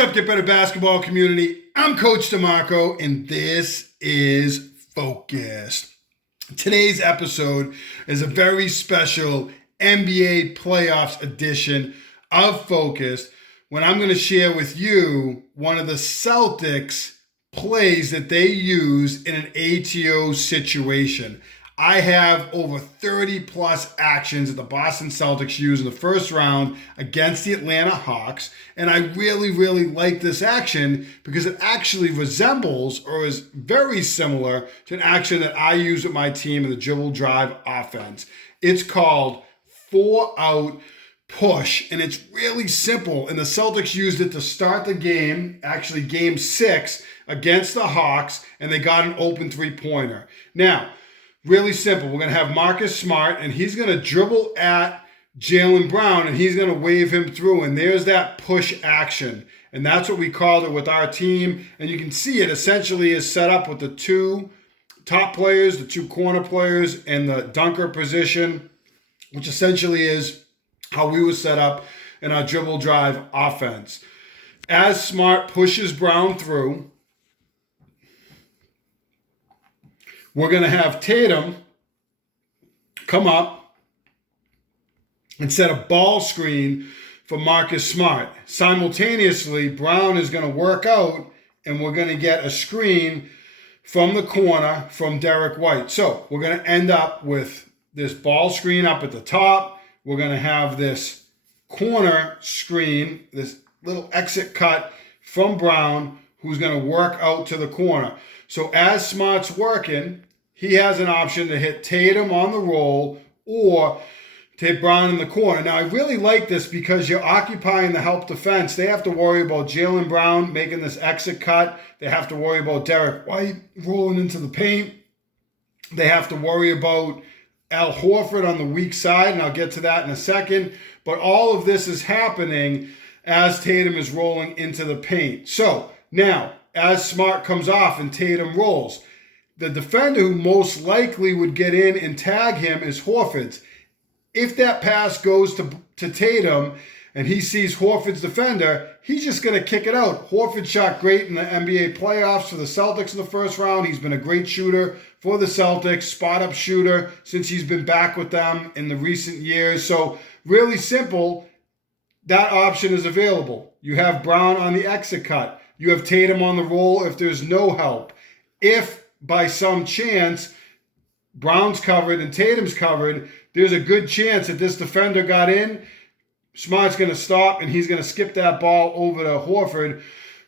up, Get Better Basketball community? I'm Coach DeMarco, and this is Focused. Today's episode is a very special NBA playoffs edition of Focused, when I'm going to share with you one of the Celtics plays that they use in an ATO situation. I have over 30 plus actions that the Boston Celtics use in the first round against the Atlanta Hawks. And I really like this action because it actually resembles or is very similar to an action that I use with my team in the Dribble Drive Offense. It's called 4-out push, and it's really simple. And the Celtics used it to start the game, actually game 6 against the Hawks, and they got an open three-pointer. Now, really simple. We're going to have Marcus Smart, and he's going to dribble at Jaylen Brown, and he's going to wave him through, and there's that push action. And that's what we called it with our team. And you can see it essentially is set up with the two top players, the two corner players, and the dunker position, which essentially is how we were set up in our Dribble Drive offense. As Smart pushes Brown through, we're going to have Tatum come up and set a ball screen for Marcus Smart. Simultaneously, Brown is going to work out, and we're going to get a screen from the corner from Derek White. So we're going to end up with this ball screen up at the top. We're going to have this corner screen, this little exit cut from Brown, who's going to work out to the corner. So as Smart's working, he has an option to hit Tatum on the roll or take Brown in the corner. Now, I really like this because you're occupying the help defense. They have to worry about Jaylen Brown making this exit cut. They have to worry about Derek White rolling into the paint. They have to worry about Al Horford on the weak side, and I'll get to that in a second. But all of this is happening as Tatum is rolling into the paint. So now, as Smart comes off and Tatum rolls, the defender who most likely would get in and tag him is Horford's. If that pass goes to Tatum and he sees Horford's defender, he's just going to kick it out. Horford shot great in the NBA playoffs for the Celtics in the first round. He's been a great shooter for the Celtics, spot-up shooter since he's been back with them in the recent years. So really simple, that option is available. You have Brown on the exit cut. You have Tatum on the roll if there's no help. If by some chance Brown's covered and Tatum's covered, there's a good chance that this defender got in. Smart's going to stop, and he's going to skip that ball over to Horford,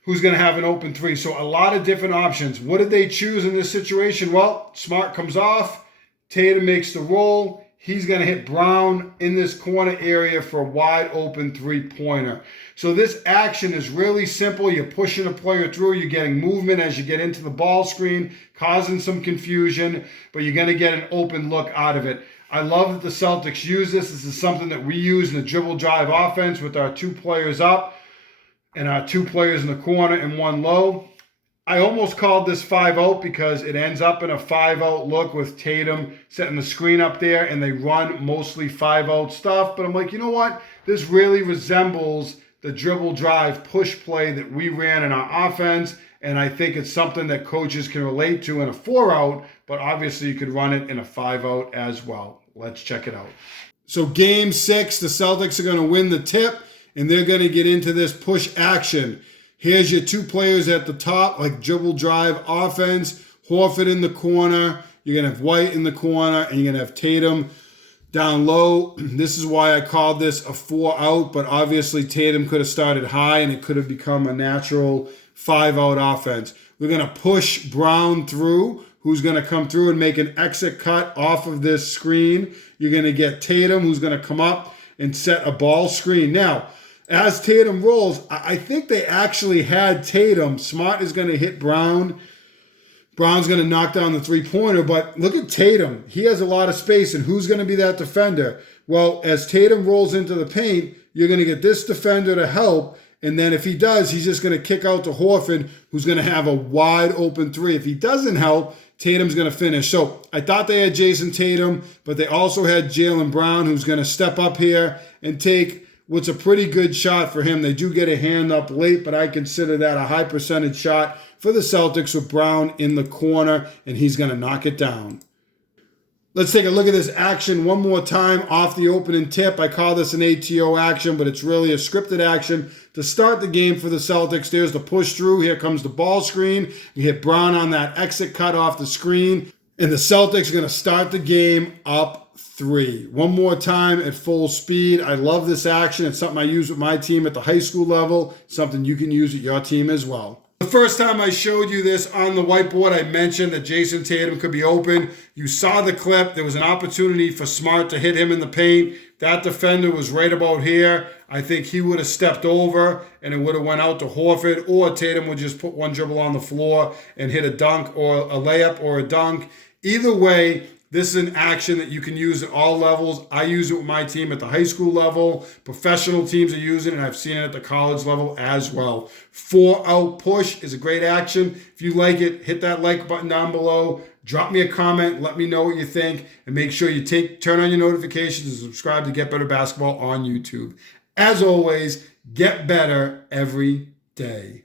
who's going to have an open three. So a lot of different options. What did they choose in this situation? Well, Smart comes off. Tatum makes the roll. He's going to hit Brown in this corner area for a wide open three-pointer. So this action is really simple. You're pushing a player through. You're getting movement as you get into the ball screen, causing some confusion, but you're going to get an open look out of it. I love that the Celtics use this. This is something that we use in the Dribble Drive offense with our two players up and our two players in the corner and one low. I almost called this 5-out because it ends up in a 5-out look with Tatum setting the screen up there, and they run mostly 5-out stuff. But I'm like, you know what? This really resembles the Dribble Drive push play that we ran in our offense, and I think it's something that coaches can relate to in a 4-out, but obviously you could run it in a 5-out as well. Let's check it out. So game 6, the Celtics are going to win the tip, and they're going to get into this push action. Here's your two players at the top, like Dribble Drive offense. Horford in the corner. You're going to have White in the corner, and you're going to have Tatum down low. This is why I called this a 4-out, but obviously Tatum could have started high, and it could have become a natural 5-out offense. We're going to push Brown through, who's going to come through and make an exit cut off of this screen. You're going to get Tatum, who's going to come up and set a ball screen. Now, as Tatum rolls, I think they actually had Tatum. Smart is going to hit Brown. Brown's going to knock down the three-pointer, but look at Tatum. He has a lot of space, and who's going to be that defender? Well, as Tatum rolls into the paint, you're going to get this defender to help, and then if he does, he's just going to kick out to Horford, who's going to have a wide open three. If he doesn't help, Tatum's going to finish. So I thought they had Jason Tatum, but they also had Jaylen Brown, who's going to step up here and take what's a pretty good shot for him. They do get a hand up late, but I consider that a high percentage shot for the Celtics with Brown in the corner, and he's going to knock it down. Let's take a look at this action one more time off the opening tip. I call this an ATO action, but it's really a scripted action to start the game for the Celtics. There's the push through. Here comes the ball screen. We hit Brown on that exit cut off the screen, and the Celtics are going to start the game up 3. One more time at full speed. I love this action. It's something I use with my team at the high school level, something you can use at your team as well. The first time I showed you this on the whiteboard, I mentioned that Jason Tatum could be open. You saw the clip. There was an opportunity for Smart to hit him in the paint. That defender was right about here. I think he would have stepped over and it would have went out to Horford, or Tatum would just put one dribble on the floor and hit a dunk or a layup or a dunk. Either way, this is an action that you can use at all levels. I use it with my team at the high school level. Professional teams are using it, and I've seen it at the college level as well. 4-out push is a great action. If you like it, hit that like button down below. Drop me a comment. Let me know what you think. And make sure you turn on your notifications and subscribe to Get Better Basketball on YouTube. As always, get better every day.